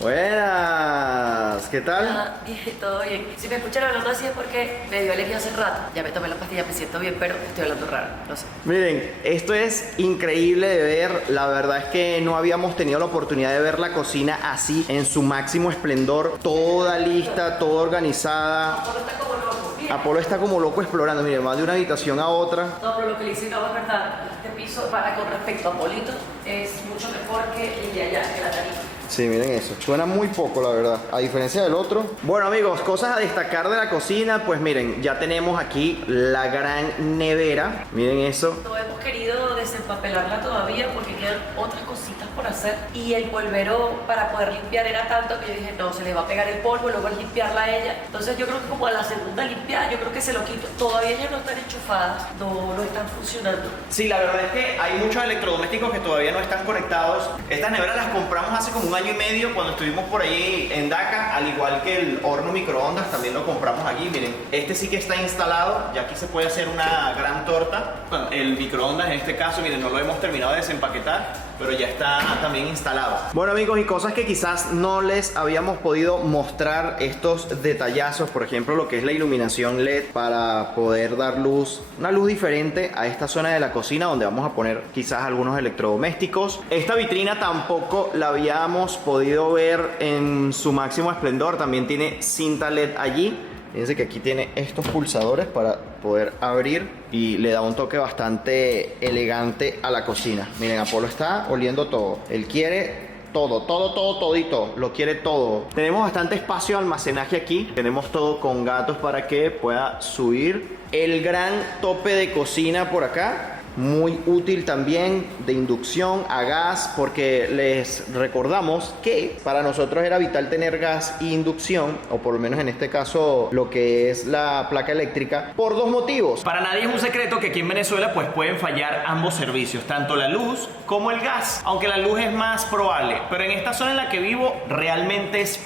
Buenas, ¿qué tal? Todo bien. Si me escuchan hablando así es porque me dio alergia hace rato. Ya me tomé la pastilla, me siento bien, pero estoy hablando raro, no sé. Miren, esto es increíble de ver. La verdad es que no habíamos tenido la oportunidad de ver la cocina así, en su máximo esplendor. Toda lista, toda organizada. Apolo está como loco. Mira. Apolo está como loco explorando. Miren, va de una habitación a otra. No, pero lo que le hice Gabo es verdad. Este piso, con respecto a Apolito, es mucho mejor que el de allá, que la tarifa. Sí, miren eso. Suena muy poco, la verdad. A diferencia del otro. Bueno, amigos, cosas a destacar de la cocina. Pues miren, ya tenemos aquí la gran nevera. Miren eso. No hemos querido desempapelarla todavía porque quedan otras cositas por hacer. Y el polvero para poder limpiar era tanto que yo dije, no, se le va a pegar el polvo, luego al limpiarla a ella. Entonces yo creo que como a la segunda limpiada, yo creo que se lo quito. Todavía ya no están enchufadas, no están funcionando. Sí, la verdad es que hay muchos electrodomésticos que todavía no están conectados. Estas neveras las compramos hace como un año y medio cuando estuvimos por ahí en Daca, al igual que el horno microondas, también lo compramos aquí. Miren, este sí que está instalado, ya aquí se puede hacer una gran torta. Bueno, el microondas en este caso, miren, no lo hemos terminado de desempaquetar, pero ya está también instalado. Bueno, amigos, y cosas que quizás no les habíamos podido mostrar, estos detallazos, por ejemplo, lo que es la iluminación LED para poder dar luz, una luz diferente a esta zona de la cocina donde vamos a poner quizás algunos electrodomésticos. Esta vitrina tampoco la habíamos podido ver en su máximo esplendor, también tiene cinta LED allí. Fíjense que aquí tiene estos pulsadores para poder abrir y le da un toque bastante elegante a la cocina. Miren, Apolo está oliendo todo. Él quiere todito. Lo quiere todo. Tenemos bastante espacio de almacenaje aquí. Tenemos todo con gatos para que pueda subir. El gran tope de cocina por acá. Muy útil también, de inducción a gas, porque les recordamos que para nosotros era vital tener gas e inducción, o por lo menos en este caso lo que es la placa eléctrica, por dos motivos. Para nadie es un secreto que aquí en Venezuela pues pueden fallar ambos servicios, tanto la luz como el gas, aunque la luz es más probable, pero en esta zona en la que vivo realmente es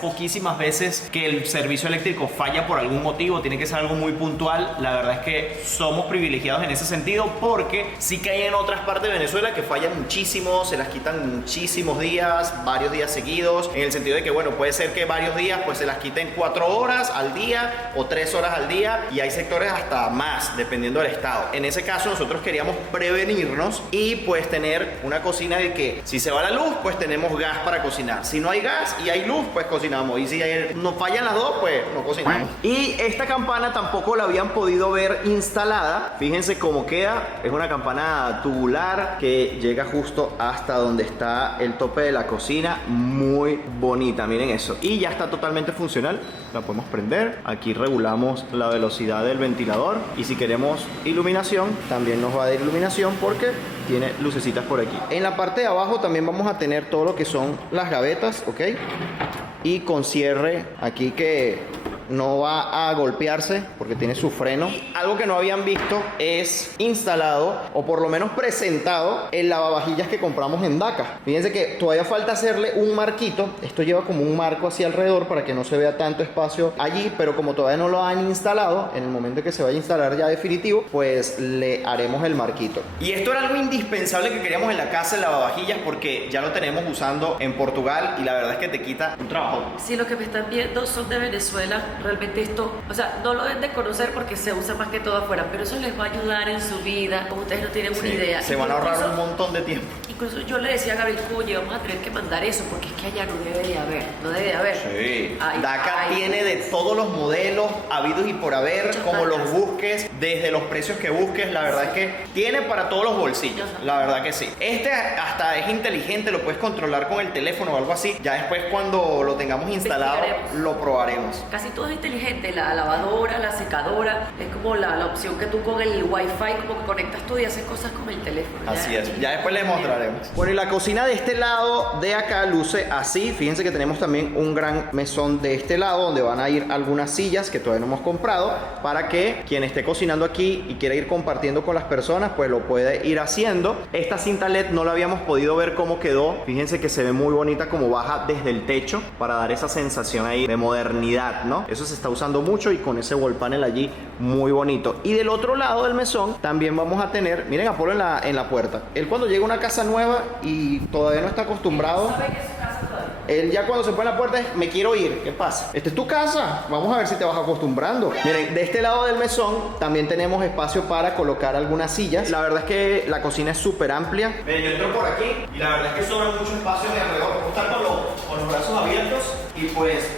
poquísimas veces que el servicio eléctrico falla por algún motivo, tiene que ser algo muy puntual. La verdad es que somos privilegiados en ese sentido, porque sí que hay en otras partes de Venezuela que fallan muchísimo, se las quitan muchísimos días, varios días seguidos, en el sentido de que, bueno, puede ser que varios días pues se las quiten 4 horas al día o 3 horas al día, y hay sectores hasta más, dependiendo del estado. En ese caso nosotros queríamos prevenirnos y pues tener una cocina de que si se va la luz, pues tenemos gas para cocinar. Si no hay gas y hay luz, pues cocinamos. Y si nos fallan las dos, pues no cocinamos. Y esta campana tampoco la habían podido ver instalada. Fíjense cómo queda. Es una campana tubular que llega justo hasta donde está el tope de la cocina. Muy bonita, miren eso. Y ya está totalmente funcional. La podemos prender. Aquí regulamos la velocidad del ventilador. Y si queremos iluminación, también nos va a dar iluminación porque tiene lucecitas por aquí. En la parte de abajo también vamos a tener todo lo que son las gavetas, ¿ok? Y con cierre aquí que no va a golpearse porque tiene su freno. Y algo que no habían visto es instalado o por lo menos presentado el lavavajillas que compramos en Daca. Fíjense que todavía falta hacerle un marquito. Esto lleva como un marco así alrededor para que no se vea tanto espacio allí, pero como todavía no lo han instalado, en el momento que se vaya a instalar ya definitivo, pues le haremos el marquito. Y esto era algo indispensable que queríamos en la casa, el lavavajillas, porque ya lo tenemos usando en Portugal y la verdad es que te quita un trabajo. Si los que me están viendo son de Venezuela, realmente esto, o sea, no lo deben de conocer porque se usa más que todo afuera, pero eso les va a ayudar en su vida, como ustedes no tienen una idea. Se van a ahorrar un montón de tiempo. Incluso yo le decía a Gabriel, oye, vamos a tener que mandar eso porque es que allá no debe de haber, no debe de haber. Sí. Daca tiene de todos los modelos habidos y por haber, como los busques, desde los precios que busques, la verdad es que tiene para todos los bolsillos, la verdad que sí. Este hasta es inteligente, lo puedes controlar con el teléfono o algo así. Ya después cuando lo tengamos instalado, lo probaremos. Casi todo es inteligente, la lavadora, la secadora, es como la opción que tú con el Wi-Fi como que conectas tú y haces cosas con el teléfono. Así es, ya después les mostraremos. Bueno, y la cocina de este lado de acá luce así. Fíjense que tenemos también un gran mesón de este lado donde van a ir algunas sillas que todavía no hemos comprado para que quien esté cocinando aquí y quiera ir compartiendo con las personas pues lo puede ir haciendo. Esta cinta LED no la habíamos podido ver cómo quedó. Fíjense que se ve muy bonita como baja desde el techo para dar esa sensación ahí de modernidad, ¿no? Eso se está usando mucho y con ese wall panel allí muy bonito. Y del otro lado del mesón también vamos a tener, miren a Polo en la puerta. Él cuando llega a una casa nueva y todavía no está acostumbrado, él ya cuando se pone en la puerta es, me quiero ir, ¿qué pasa? Esta es tu casa, vamos a ver si te vas acostumbrando. Miren, de este lado del mesón también tenemos espacio para colocar algunas sillas. La verdad es que la cocina es súper amplia. Miren, yo entro por aquí y la verdad es que sobra mucho espacio de alrededor. Puedo estar con los brazos abiertos y pues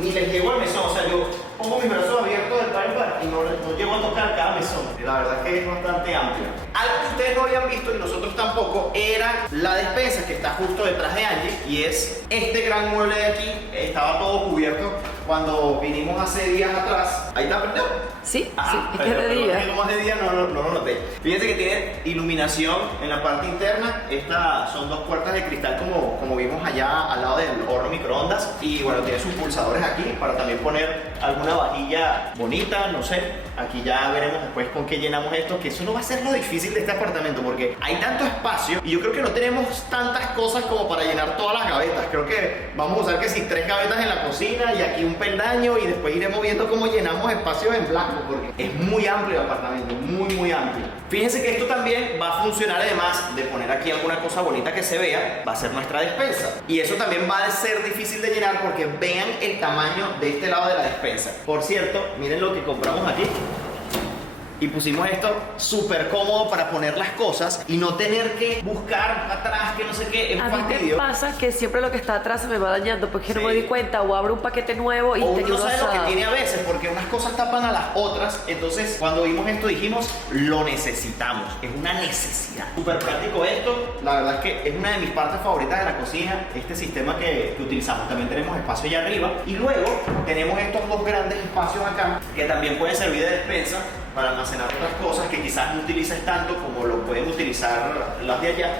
ni les llego al mesón, o sea, yo pongo mis brazos abiertos del par y no llego a tocar cada mesón. La verdad es que es bastante amplio. Algo que ustedes no habían visto y nosotros tampoco era la despensa que está justo detrás de Angie, y es este gran mueble de aquí. Estaba todo cubierto cuando vinimos hace días atrás. Ahí está, ¿perdido? Sí, sí, es que es de día. Más de día no lo noté. Fíjense que tiene iluminación en la parte interna. Estas son dos puertas de cristal como vimos allá al lado del horno microondas. Y bueno, tiene sus pulsadores aquí para también poner alguna vajilla bonita, no sé. Aquí ya veremos después con qué llenamos esto, que eso no va a ser lo difícil de este apartamento porque hay tanto espacio y yo creo que no tenemos tantas cosas como para llenar todas las gavetas. Creo que vamos a usar que si 3 gavetas en la cocina y aquí un peldaño y después iremos viendo cómo llenamos espacios en blanco porque es muy amplio el apartamento, muy amplio. Fíjense que esto también va a funcionar, además de poner aquí alguna cosa bonita que se vea, va a ser nuestra despensa. Y eso también va a ser difícil de llenar porque vean el tamaño de este lado de la despensa. Por cierto, miren lo que compramos aquí. Y pusimos esto súper cómodo para poner las cosas y no tener que buscar atrás, que no sé qué, es un fastidio. A mí me pasa que siempre lo que está atrás se me va dañando porque no me doy cuenta, o abro un paquete nuevo y o te uno no sabe lo que tiene a veces porque unas cosas tapan a las otras. Entonces cuando vimos esto dijimos, lo necesitamos, es una necesidad. Súper práctico esto, la verdad es que es una de mis partes favoritas de la cocina, este sistema que utilizamos. También tenemos espacio allá arriba y luego tenemos estos dos grandes espacios acá que también pueden servir de despensa para almacenar otras cosas que quizás no utilices tanto como lo pueden utilizar las de allá.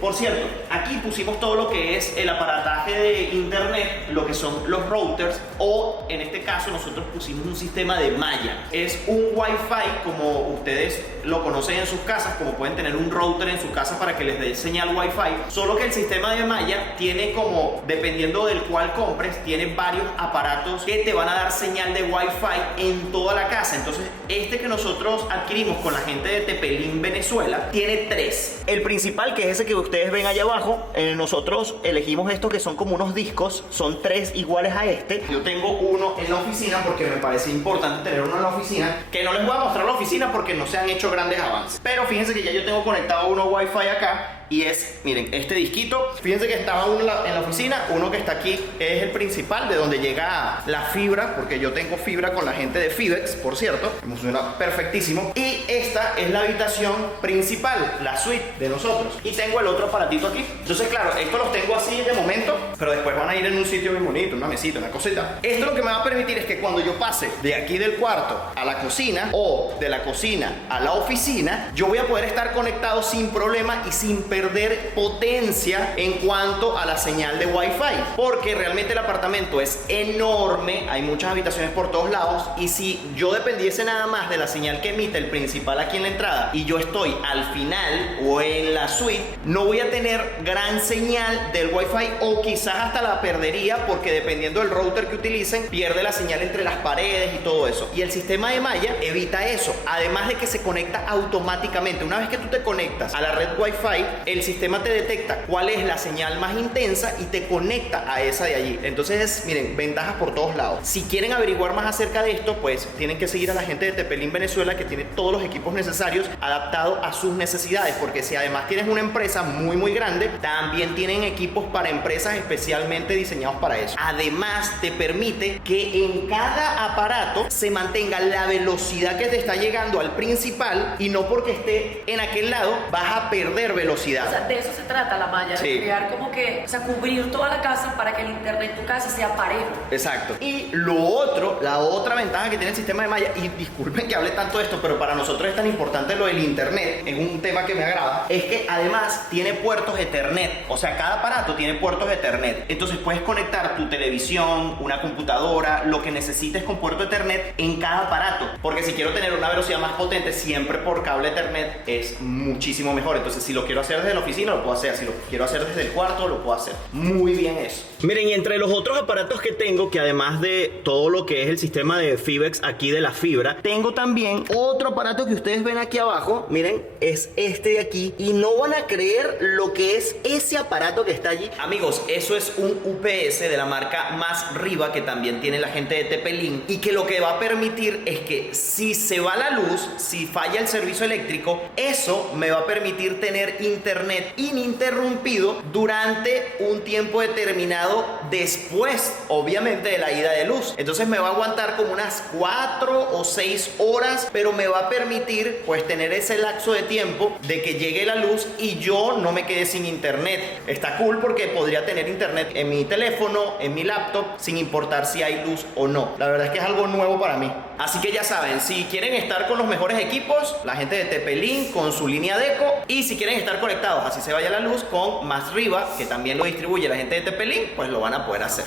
Por cierto, aquí pusimos todo lo que es el aparataje de internet, lo que son los routers, o en este caso nosotros pusimos un sistema de malla. Es un Wi-Fi como ustedes lo conocen en sus casas, como pueden tener un router en su casa para que les dé señal Wi-Fi, solo que el sistema de malla tiene como, dependiendo del cual compres, tiene varios aparatos que te van a dar señal de Wi-Fi en toda la casa. Entonces este que nosotros adquirimos con la gente de Tepelín, Venezuela, tiene 3. El principal, que es ese que ustedes ven allá abajo, nosotros elegimos estos que son como unos discos, son 3 iguales a este. Yo tengo uno en la oficina porque me parece importante tener uno en la oficina, que no les voy a mostrar la oficina porque no se han hecho grandes avances, pero fíjense que ya yo tengo conectado uno Wi-Fi acá. Y es, miren, este disquito. Fíjense que estaba uno en la oficina, uno que está aquí es el principal, de donde llega la fibra, porque yo tengo fibra con la gente de Fibex, por cierto. Funciona perfectísimo. Y esta es la habitación principal, la suite de nosotros. Y tengo el otro aparatito aquí. Entonces, claro, estos los tengo así de momento, pero después van a ir en un sitio bien bonito, una mesita, una cosita. Esto lo que me va a permitir es que cuando yo pase de aquí del cuarto a la cocina, o de la cocina a la oficina, yo voy a poder estar conectado sin problema y sin perder perder potencia en cuanto a la señal de Wi-Fi, porque realmente el apartamento es enorme, hay muchas habitaciones por todos lados, y si yo dependiese nada más de la señal que emite el principal aquí en la entrada y yo estoy al final o en la suite, no voy a tener gran señal del Wi-Fi, o quizás hasta la perdería, porque dependiendo del router que utilicen pierde la señal entre las paredes y todo eso. Y el sistema de malla evita eso, además de que se conecta automáticamente. Una vez que tú te conectas a la red Wi-Fi, el sistema te detecta cuál es la señal más intensa y te conecta a esa de allí. Entonces, miren, ventajas por todos lados. Si quieren averiguar más acerca de esto, pues tienen que seguir a la gente de Tepelín Venezuela, que tiene todos los equipos necesarios adaptados a sus necesidades, porque si además tienes una empresa muy grande, también tienen equipos para empresas especialmente diseñados para eso. Además, te permite que en cada aparato se mantenga la velocidad que te está llegando al principal, y no porque esté en aquel lado vas a perder velocidad. O sea, de eso se trata la malla, Sí. de crear como que, o sea, cubrir toda la casa para que el internet en tu casa sea parejo. Exacto. Y lo otro, la otra ventaja que tiene el sistema de malla, y disculpen que hable tanto de esto, pero para nosotros es tan importante lo del internet, es un tema que me agrada, es que además tiene puertos Ethernet. O sea, cada aparato tiene puertos Ethernet. Entonces puedes conectar tu televisión, una computadora, lo que necesites con puerto Ethernet en cada aparato. Porque si quiero tener una velocidad más potente, siempre por cable Ethernet es muchísimo mejor. Entonces, si lo quiero hacer desde la oficina, lo puedo hacer. Si lo quiero hacer desde el cuarto, lo puedo hacer. Muy bien eso. Miren, y entre los otros aparatos que tengo, que además de todo lo que es el sistema de Fibex aquí de la fibra, tengo también otro aparato que ustedes ven aquí abajo. Miren, es este de aquí, y no van a creer lo que es ese aparato que está allí. Amigos, eso es un UPS de la marca Más Riva, que también tiene la gente de Tepelín, y que lo que va a permitir es que si se va la luz, si falla el servicio eléctrico, eso me va a permitir tener internet ininterrumpido durante un tiempo determinado después, obviamente, de la ida de luz. Entonces me va a aguantar como unas 4 o 6 horas, pero me va a permitir pues tener ese lapso de tiempo de que llegue la luz y yo no me quede sin internet. Está cool porque podría tener internet en mi teléfono, en mi laptop, sin importar si hay luz o no. La verdad es que es algo nuevo para mí. Así que ya saben, si quieren estar con los mejores equipos, la gente de Tepelín con su línea Deco, y si quieren estar conectados así se vaya la luz con Más Riva, que también lo distribuye la gente de Tepelín, pues lo van a poder hacer.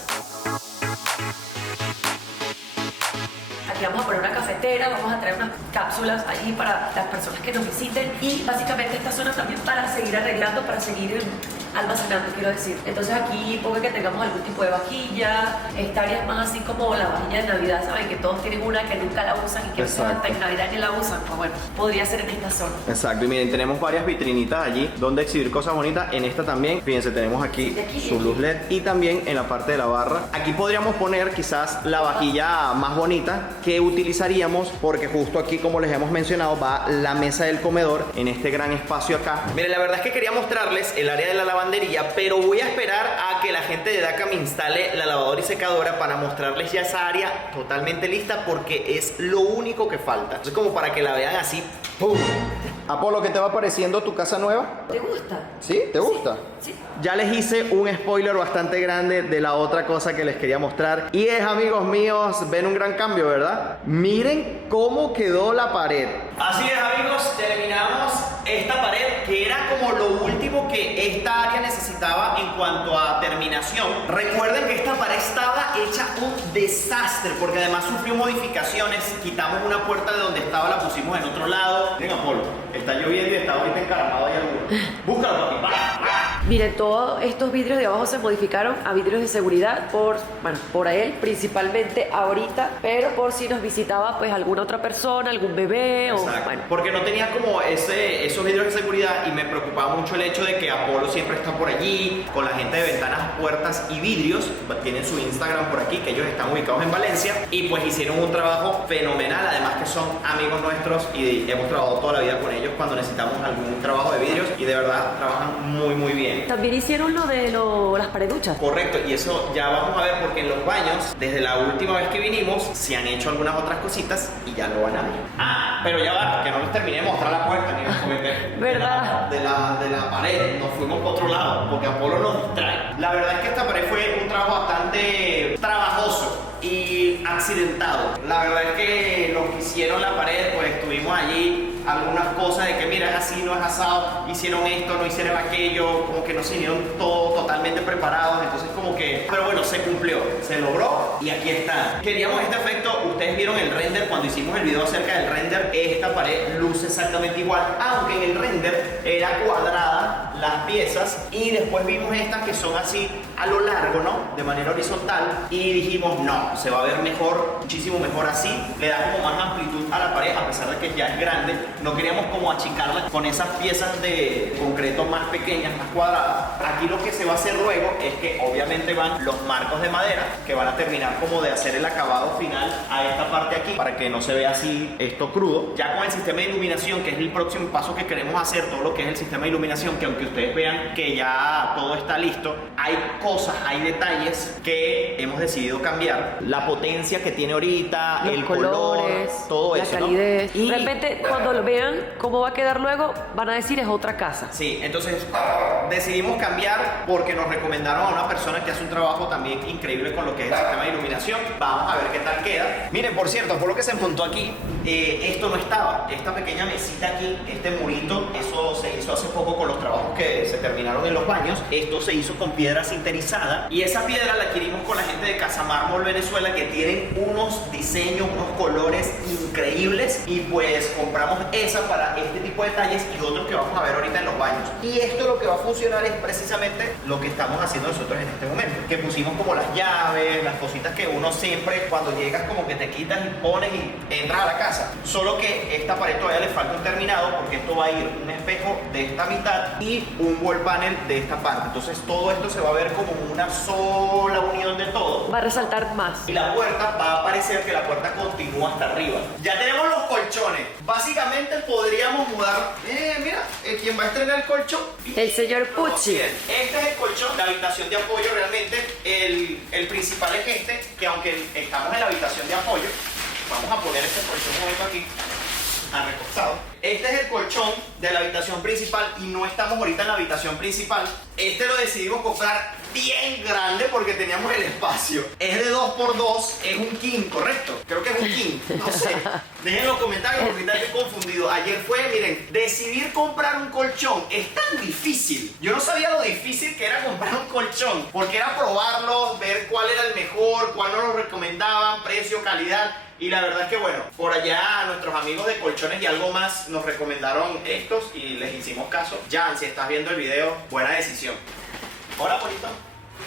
Aquí vamos a poner una cafetera, vamos a traer unas cápsulas allí para las personas que nos visiten, y básicamente esta zona también para seguir arreglando, para seguir almacenando, quiero decir. Entonces aquí puede que tengamos algún tipo de vajilla, esta área es más así como la vajilla de Navidad, ¿saben? Que todos tienen una que nunca la usan y que hasta en Navidad ni la usan. Pues bueno, podría ser en esta zona. Exacto, y miren, tenemos varias vitrinitas allí donde exhibir cosas bonitas. En esta también, fíjense, tenemos aquí su luz LED, y también en la parte de la barra. Aquí podríamos poner quizás la vajilla más bonita que utilizaríamos, porque justo aquí, como les hemos mencionado, va la mesa del comedor en este gran espacio acá. Miren, la verdad es que quería mostrarles el área de la lavandería, pero voy a esperar a que la gente de DACA me instale la lavadora y secadora para mostrarles ya esa área totalmente lista, porque es lo único que falta. Entonces, como para que la vean así. ¡Pum! Apolo, ¿qué te va pareciendo tu casa nueva? ¿Te gusta? ¿Sí? ¿Te gusta? Sí. Ya les hice un spoiler bastante grande de la otra cosa que les quería mostrar, y es, amigos míos, ven un gran cambio, ¿verdad? Miren cómo quedó la pared. Así es, amigos, terminamos esta pared, que era como lo último que esta área necesitaba en cuanto a terminación. Recuerden que esta pared estaba hecha un desastre, porque además sufrió modificaciones. Quitamos una puerta de donde estaba, la pusimos en otro lado. Venga, Polo, está lloviendo y está ahorita encaramado ahí alguno. Búscalo, papi. Miren, todos estos vidrios de abajo se modificaron a vidrios de seguridad por él, principalmente ahorita, pero por si nos visitaba pues alguna otra persona, algún bebé. Exacto. O bueno. Porque no tenía como esos vidrios de seguridad, y me preocupaba mucho el hecho de que Apolo siempre está por allí con la gente de ventanas, puertas y vidrios. Tienen su Instagram por aquí, que ellos están ubicados en Valencia, y pues hicieron un trabajo fenomenal. Además que son amigos nuestros y hemos trabajado toda la vida con ellos cuando necesitamos algún trabajo de vidrios, y de verdad trabajan muy bien. También hicieron lo de las pareduchas. Correcto, y eso ya vamos a ver, porque en los baños, desde la última vez que vinimos, se han hecho algunas otras cositas y ya lo van a ver. Ah, pero ya va, que no les terminé de mostrar la puerta ni los juguetes. ¿Verdad? De la pared, nos fuimos por otro lado, porque Apolo nos distrae. La verdad es que esta pared fue un trabajo bastante trabajoso, y accidentado. La verdad es que los que hicieron la pared, pues estuvimos allí, algunas cosas de que mira, es así, no es asado, hicieron esto, no hicieron aquello, como que no se vinieron todo totalmente preparados, entonces como que, pero bueno, se cumplió, se logró y aquí está. Queríamos este efecto, ustedes vieron el render cuando hicimos el video acerca del render, esta pared luce exactamente igual, aunque en el render era cuadrada las piezas y después vimos estas que son así a lo largo, ¿no? De manera horizontal y dijimos, no, se va a ver mejor, muchísimo mejor así, le da como más amplitud a la pared, a pesar de que ya es grande, no queríamos como achicarla con esas piezas de concreto más pequeñas, más cuadradas. Aquí lo que se va a hacer luego es que obviamente van los marcos de madera que van a terminar como de hacer el acabado final a esta parte aquí para que no se vea así esto crudo. Ya con el sistema de iluminación, que es el próximo paso que queremos hacer, todo lo que es el sistema de iluminación, que aunque ustedes vean que ya todo está listo, hay cosas, hay detalles que hemos decidido cambiar. La potencia que tiene ahorita, los el colores, color, todo la eso, ¿no? calidez. Y realmente cuando lo vean cómo va a quedar luego, van a decir es otra casa. sí, entonces decidimos cambiar porque nos recomendaron a una persona que hace un trabajo también increíble con lo que es el sistema de iluminación. Vamos a ver qué tal queda. Miren, por cierto, por lo que se apuntó aquí, esto no estaba. Esta pequeña mesita aquí, este murito, eso se hizo hace poco con los trabajos que se terminaron en los baños. Esto se hizo con piedra sinterizada y esa piedra la adquirimos con la gente de Casa Mármol Venezuela, que tienen unos diseños, unos colores increíbles, y pues compramos esa para este tipo de detalles y otros que vamos a ver ahorita en los baños. Y esto lo que va a funcionar es precisamente lo que estamos haciendo nosotros en este momento, que pusimos como las llaves, las cositas que uno siempre cuando llegas como que te quitas y pones y entras a la casa. Solo que esta pared todavía le falta un terminado, porque esto va a ir un espejo de esta mitad y un wall panel de esta parte. Entonces todo esto se va a ver como una sola unión de todo. Va a resaltar más. Y la puerta va a parecer que la puerta continúa hasta arriba. Ya tenemos los colchones. Básicamente podríamos mudar. Mira, ¿quién va a estrenar el colchón? El señor Pucci. Bien, este es el colchón, la habitación de apoyo realmente. El principal es este, que aunque estamos en la habitación de apoyo, vamos a poner este colchón un momento aquí, recostado. Este es el colchón de la habitación principal y no estamos ahorita en la habitación principal. Este lo decidimos comprar bien grande porque teníamos el espacio. Es de 2x2, es un king, ¿correcto? Creo que es un king, no sé. Dejen en los comentarios porque ahorita estoy confundido. Ayer fue, miren, decidir comprar un colchón es tan difícil. Yo no sabía lo difícil que era comprar un colchón, porque era probarlo, ver cuál era el mejor, cuál nos lo recomendaban, precio, calidad. Y la verdad es que bueno, por allá nuestros amigos de Colchones y Algo Más nos recomendaron estos y les hicimos caso. Jan, si estás viendo el video, buena decisión. Hola, bonito.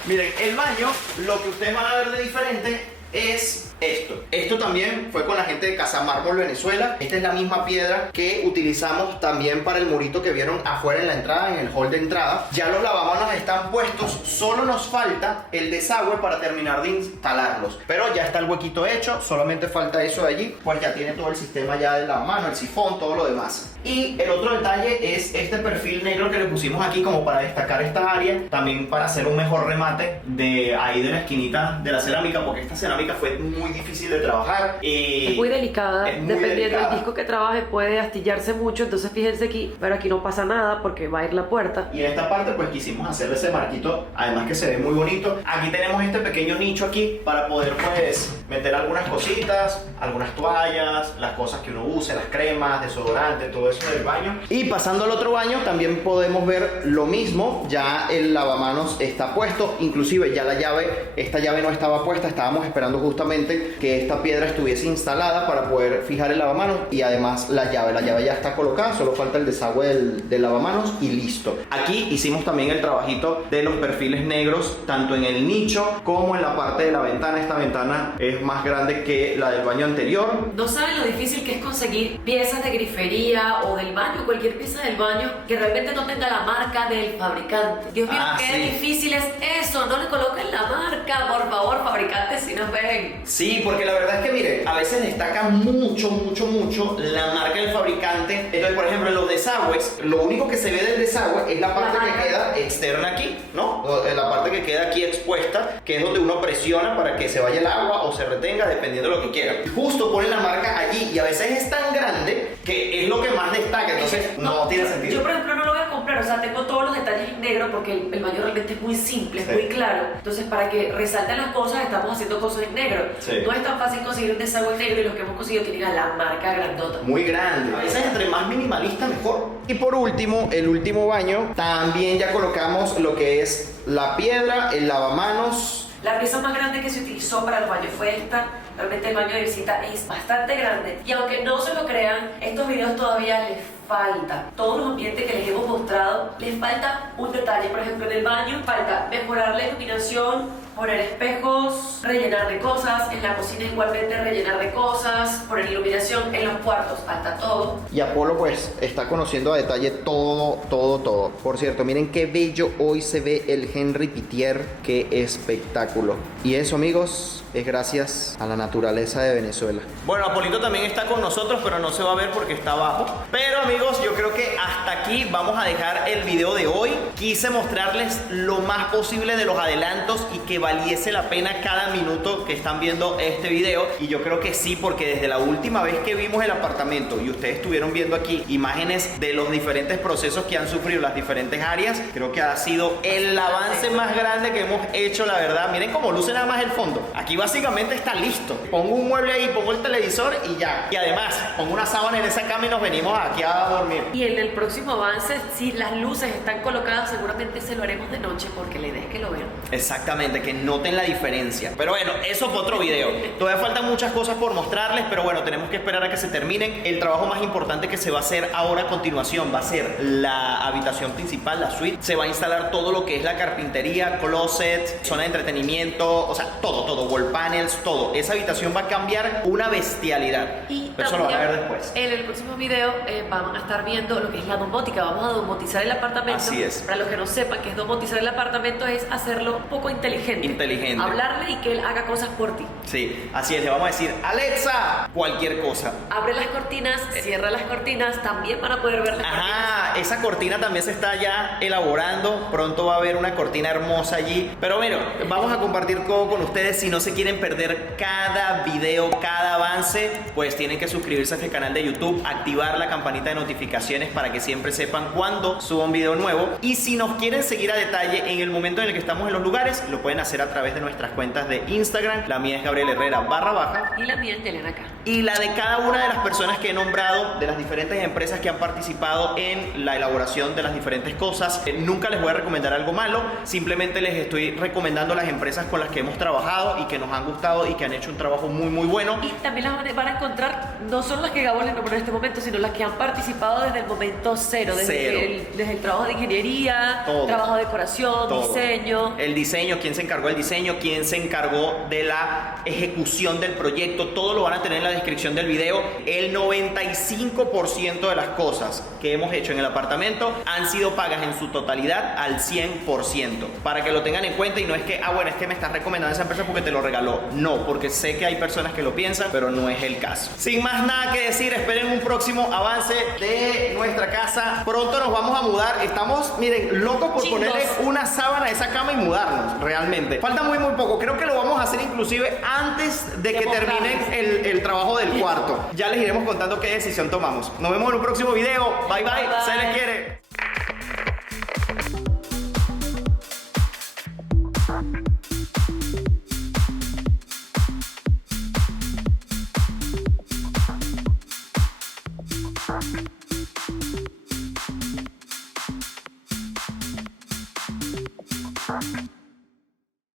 Miren, el baño, lo que ustedes van a ver de diferente es esto. Esto también fue con la gente de Casa Mármol Venezuela. Esta es la misma piedra que utilizamos también para el murito que vieron afuera en la entrada, en el hall de entrada. Ya los lavamanos están puestos, solo nos falta el desagüe para terminar de instalarlos. Pero ya está el huequito hecho, solamente falta eso de allí, pues ya tiene todo el sistema ya de lavamanos, el sifón, todo lo demás. Y el otro detalle es este perfil negro que le pusimos aquí como para destacar esta área, también para hacer un mejor remate de ahí de la esquinita de la cerámica, porque esta cerámica fue muy difícil de trabajar y es muy delicada, es muy dependiendo delicada. del disco que trabaje puede astillarse mucho, entonces fíjense aquí, pero aquí no pasa nada porque va a ir la puerta. Y en esta parte pues quisimos hacerle ese marquito, además que se ve muy bonito. Aquí tenemos este pequeño nicho aquí para poder pues meter algunas cositas, algunas toallas, las cosas que uno use, las cremas, desodorante, todo eso del baño. Y pasando al otro baño también podemos ver lo mismo, ya el lavamanos está puesto, inclusive ya la llave, esta llave no estaba puesta, estábamos esperando justamente que esta piedra estuviese instalada para poder fijar el lavamanos, y además la llave ya está colocada, solo falta el desagüe del lavamanos y listo. Aquí hicimos también el trabajito de los perfiles negros, tanto en el nicho como en la parte de la ventana. Esta ventana es más grande que la del baño anterior. No saben lo difícil que es conseguir piezas de grifería o del baño, cualquier pieza del baño que realmente no tenga la marca del fabricante. Dios mío, qué sí. difícil es eso, no le coloquen la marca, por favor, fabricantes, si nos ven. Sí, porque la verdad es que miren, a veces destaca mucho la marca del fabricante. Entonces, por ejemplo, en los desagües, lo único que se ve del desagüe es la parte que queda externa aquí, ¿no? La parte que queda aquí expuesta, que es donde uno presiona para que se vaya el agua o se retenga, dependiendo de lo que quiera. Justo ponen la marca allí y a veces es tan grande que es lo que más destaca, entonces no tiene sentido. Yo, por ejemplo, no lo voy a comprar, o sea, tengo todos los detalles en negro porque el baño realmente es muy simple, es Sí. muy claro. Entonces, para que resalten las cosas, estamos haciendo cosas en negro. Sí. No es tan fácil conseguir un desagüe en negro y los que hemos conseguido tienen a la marca grandota. Muy grande. A veces entre más minimalista mejor. Y por último, el último baño, también ya colocamos lo que es la piedra, el lavamanos. La pieza más grande que se utilizó para el baño fue esta. Realmente el baño de visita es bastante grande. Y aunque no se lo crean, estos videos todavía les falta. Todos los ambientes que les hemos mostrado, les falta un detalle. Por ejemplo, en el baño falta mejorar la iluminación, poner espejos, rellenar de cosas. En la cocina igualmente rellenar de cosas, poner iluminación. En los cuartos falta todo. Y Apolo pues está conociendo a detalle todo. Por cierto, miren qué bello hoy se ve el Henry Pittier. Qué espectáculo. Y eso, amigos, es gracias a la naturaleza de Venezuela. Bueno, Apolito también está con nosotros, pero no se va a ver porque está abajo. Pero amigos, yo creo que hasta aquí vamos a dejar el video de hoy. Quise mostrarles lo más posible de los adelantos y que valiese la pena cada minuto que están viendo este video. Y yo creo que sí, porque desde la última vez que vimos el apartamento y ustedes estuvieron viendo aquí imágenes de los diferentes procesos que han sufrido las diferentes áreas, creo que ha sido el avance más grande que hemos hecho, la verdad. Miren cómo luce nada más el fondo. Aquí básicamente está listo. Pongo un mueble ahí, pongo el televisor y ya. Y además, pongo una sábana en esa cama y nos venimos aquí a dormir. Y en el próximo avance, si las luces están colocadas, seguramente se lo haremos de noche porque la idea es que lo vean. Exactamente, que noten la diferencia. Pero bueno, eso fue otro video. Todavía faltan muchas cosas por mostrarles, pero bueno, tenemos que esperar a que se terminen. El trabajo más importante que se va a hacer ahora a continuación va a ser la habitación principal, la suite. Se va a instalar todo lo que es la carpintería, closet, zona de entretenimiento, o sea, todo, wall panels, todo. Esa habitación va a cambiar una bestialidad. Y pero eso lo van a ver después. En el próximo video van a estar viendo lo que es la domótica. Vamos a domotizar el apartamento. Así es. Para los que no sepan qué es domotizar el apartamento, es hacerlo un poco inteligente. Hablarle y que él haga cosas por ti. Sí, así es. Le vamos a decir, Alexa, cualquier cosa. Abre las cortinas, cierra las cortinas. También van a poder ver las cortinas. Ajá, esa cortina también se está ya elaborando. Pronto va a haber una cortina hermosa allí. Pero bueno, vamos a compartir todo con ustedes. Si no se quieren perder cada video, cada avance, pues tienen que suscribirse a este canal de YouTube, activar la campanita de notificaciones para que siempre sepan cuando suba un video nuevo. Y si nos quieren seguir a detalle en el momento en el que estamos en los lugares, lo pueden hacer a través de nuestras cuentas de Instagram. La mía es Gabriel Herrera _. Y la mía es Yelena acá. Y la de cada una de las personas que he nombrado, de las diferentes empresas que han participado en la elaboración de las diferentes cosas. Nunca les voy a recomendar algo malo, simplemente les estoy recomendando las empresas con las que hemos trabajado y que nos han gustado y que han hecho un trabajo muy bueno. Y también las van a encontrar, no solo las que Gabo les nombró en este momento, sino las que han participado desde el momento cero, desde el trabajo de ingeniería, todo. Trabajo de decoración, Todo. diseño. El diseño, quién se encargó del diseño, quién se encargó de la ejecución del proyecto, todo lo van a tener en la descripción del video. El 95% de las cosas que hemos hecho en el apartamento han sido pagas en su totalidad al 100%. Para que lo tengan en cuenta y no es que, bueno, es que me estás recomendando esa empresa porque te lo regaló. No, porque sé que hay personas que lo piensan, pero no es el caso. Sin más nada que decir, esperen un próximo avance de nuestra casa. Pronto nos vamos a mudar. Estamos, miren, locos por ponerle una sábana a esa cama y mudarnos, realmente. Falta muy poco. Creo que lo vamos a hacer inclusive antes de que terminen el trabajo del cuarto. Ya les iremos contando qué decisión tomamos. Nos vemos en un próximo video. Bye. Se les quiere. Bye.